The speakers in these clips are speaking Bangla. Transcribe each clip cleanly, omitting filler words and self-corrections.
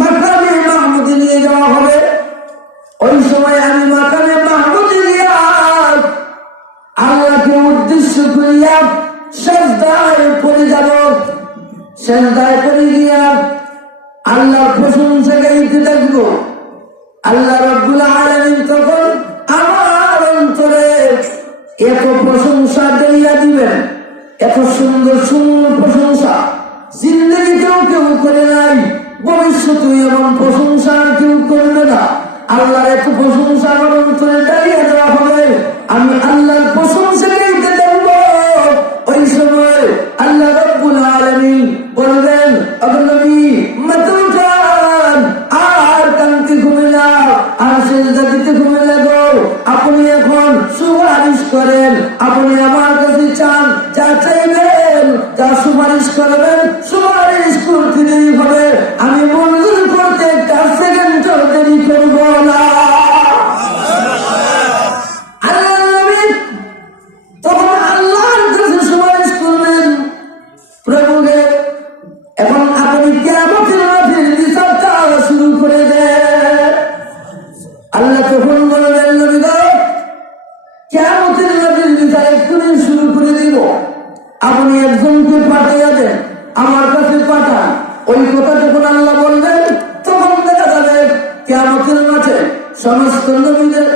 মাকামে মাহমুদে নিয়ে যাওয়া হবে। ওই সময় আমি মাকামে মাহমুদে গিয়া আল্লাহকে উদ্দেশ্য করিয়া সিজদায় পড়ে যাব। সিজদায় পড়ে গিয়া আল্লাহর প্রশংসা গাইতে থাকব। আল্লাহ রাব্বুল আলামিন তখন আমার অন্তরে এত প্রশংসা দিয়া দিবেন, এত সুন্দর সুন্দর প্রশংসা জিন্দগিতেও কেউ করে নাই, ভবিষ্যতে এমন প্রশংসা কেউ করবে না। আল্লাহর এত প্রশংসা আমার অন্তরে দাঁড়িয়ে দেওয়া হবে, আমি আল্লাহর প্রশংসা গাইতে থাকব। ওই সময় আল্লাহ রাব্বুল আলামিন বলবেন, ওগো নবী মাথা উঠান, আর কান্তি ঘুমে যাও, আর সিজদা দিতে ঘুমে লাগো। আপনি এখন সুপারিশ করেন, আপনি আমার কাছে চান, যা চাইবেন, যা সুপারিশ করবেন, সুপারিশ করতে দেরি হবে, আমি মঞ্জুর করতে একটা সেকেন্ড দেরি করব না। আল্লাহ নবী তখন আল্লাহর কাছে সুপারিশ করবেন, প্রভুকে এখন আপনি কিয়ামতের মাঠে বিচারটা শুরু করে দেন। আল্লাহ তখন বলবেন, নবী গো কিয়ামতের মাঠের বিচার এক্ষুনি শুরু করে দিব, আপনি একজনকে পাঠিয়ে দেন, আমার কাছে পাঠান। ওই কথা যখন আল্লাহ বলবেন, তখন দেখা যাবে কিয়ামতের মাঠে সমস্ত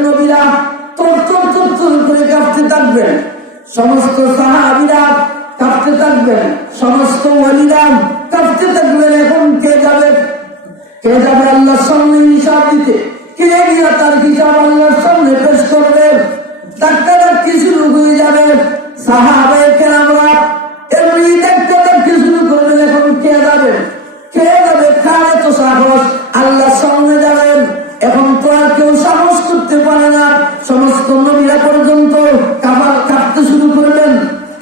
নবীরা তোর করে কাঁপতে থাকবেন, সমস্ত সাহাবীরা কাঁপতে থাকবেন, সমস্ত ওয়ালিরা কাঁপতে থাকবেন। এখন কে যাবে আল্লাহর সামনে হিসাব দিতে? কে গিয়া তার হিসাব আল্লাহর সামনে পেশ করবে? ধাক্কাধাক্কি শুরু হয়ে যাবে। সাহাবায়ে কেরামরা এমনি ধাক্কাধাক্কি শুরু করবেন। এখন কে যাবে? কার এত সাহস আল্লাহর সামনে যাবেন? এখন তো আর কেউ সাহস করতে পারে না। সমস্ত নবীরা পর্যন্ত কাঁপতে শুরু করবে।